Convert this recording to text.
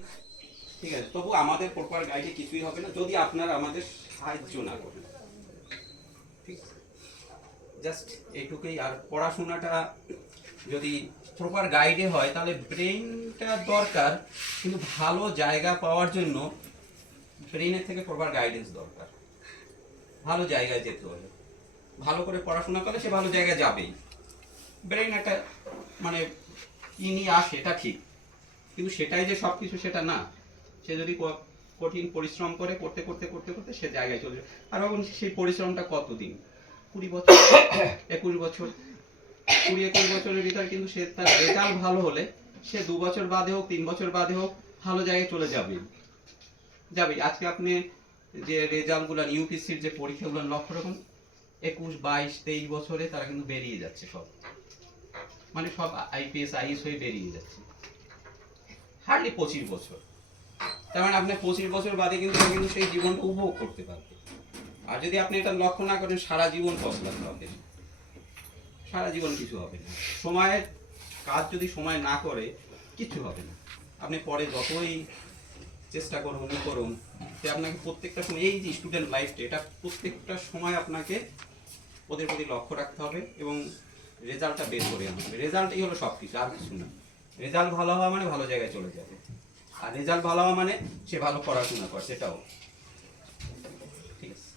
করি, ঠিক আছে, তবু আমাদের প্রপার গাইডে কিছুই হবে না যদি আপনারা আমাদের সাহায্য না করেন। ঠিক আছে, জাস্ট এইটুকুই। আর পড়াশোনাটা যদি প্রপার গাইডে হয় তাহলে ব্রেনটা দরকার, কিন্তু ভালো জায়গা পাওয়ার জন্য ব্রেনের থেকে প্রপার গাইডেন্স দরকার। ভালো জায়গায় যেতে হলে ভালো করে পড়াশোনা করলে সে ভালো জায়গায় যাবেই। ব্রেন একটা মানে কি নিয়ে আসে এটা ঠিক, কিন্তু সেটাই যে সব কিছু সেটা না। সে যদি কঠিন পরিশ্রম করে করতে করতে করতে করতে সে জায়গায় চলে যাবে। আর ভাবুন সেই পরিশ্রমটা কতদিন, 20 বছর 21 বছর, 20-21 বছরের ভিতরে কিন্তু সে তার রেজাল্ট ভালো হলে সে 2 বছর বাদে হোক 3 বছর বাদে হোক ভালো জায়গায় চলে যাবে যাবে। আজকে আপনি যে রেজাল্টগুলো ইউপিএসসির যে পরীক্ষাগুলো লক্ষ্য রাখুন, 21, 22, 23 বছরে তারা কিন্তু বেরিয়ে যাচ্ছে সব, মানে সব আইপিএস আইএস হয়ে বেরিয়ে যাচ্ছে, হার্ডলি 25 বছর। তার মানে আপনি 25 বছর বাদে কিন্তু সেই জীবনটা উপভোগ করতে পারবেন। আর যদি আপনি এটা লক্ষ্য না করেন সারা জীবন পছলাতে হবে, সারা জীবন কিছু হবে না। সময়ের কাজ যদি সময় না করে কিছু হবে না। আপনি পরে যতই চেষ্টা করুন করুন, যে আপনাকে প্রত্যেকটা সময়, এই যে স্টুডেন্ট লাইফটা এটা প্রত্যেকটা সময় আপনাকে ওদের প্রতি লক্ষ্য রাখতে হবে এবং রেজাল্টটা বের করে আনতে হবে। রেজাল্টই হলো সব কিছু, আর কিছু না। রেজাল্ট ভালো হওয়া মানে ভালো জায়গায় চলে যাবে, আর রেজাল্ট ভালো হওয়া মানে সে ভালো পড়াশোনা করে, সেটাও ঠিক আছে।